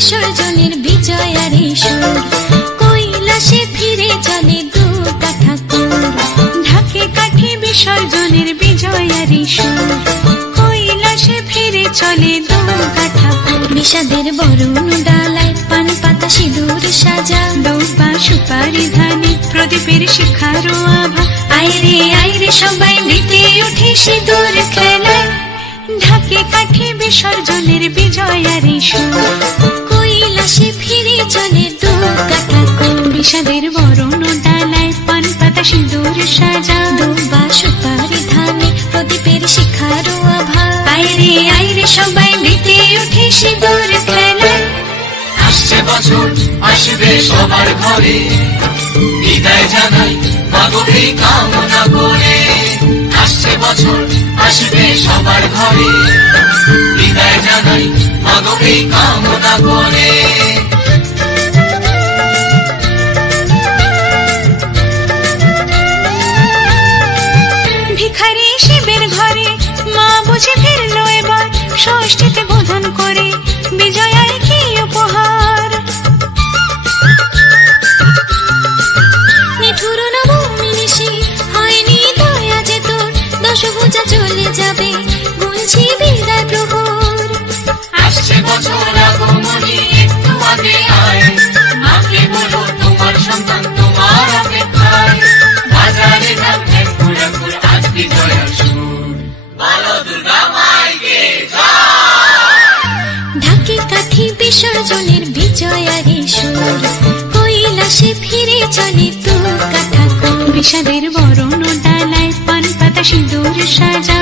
বিসর্জনের বিজয়ারি সুর, কৈলাসে ফিরে চলে দুর্গা ঠাকুর। ঢাকে কাঠি বিসর্জনের বিজয়ারি সুর, কৈলাসে ফিরে চলে দুর্গা ঠাকুর। বিষাদের বরণ ডালায় পান পাতা সিঁদুর সাজা, দৌবা সুপারি ধানে প্রদীপের শিখারো আভা। আইরে সবাই মেতে উঠে সিঁদুর খেলায়, ঢাকে কাঠি বিসর্জনের বিজয়ারি সুর, কৈলাসে ফিরে চলে দুর্গা ঠাকুর। বিষাদের বরণ ডালায় পান পাতা সিঁদুর সাজা, দৌবা সুপারি ধানে প্রদীপের শিখারো আভা। আইরে সবাই মেতে উঠে সিঁদুর খেলায়। আসছে বছর আসবে সবার ঘরে, বিদায় জানাই মাগো এই কামনা করে। আসছে বছর আসবে সবার ঘরে, বিদায় জানাই মাগো এই কামনা করে। ভিখারি শিবের ঘরে মা বুঝে ফিরলো এবার, ষষ্ঠীতে বোধন করে বিজয়ায় কি উপহার। নিঠুর নবমী নিশি হয়নি দয়া যে তোর, দশভুজা চলে যাবে গুনছি বিদায় প্রহর। আসছে বছর আগমনী একটু আগে আয়, মাকে বলো তোমার সন্তান তোমার অপেক্ষায়। বাজারে ঢাক ঢাকুর আজ বিজয়ার সুর, বলো দুর্গা মাইকে জয়। ঢাকে কাঠি বিসর্জনের বিজয়ারি সুর, কৈলাসে ফিরে চলে দুর্গা ঠাকুর। বিষাদের বরণ ডালায় পান পাতা সিঁদুর সাজা,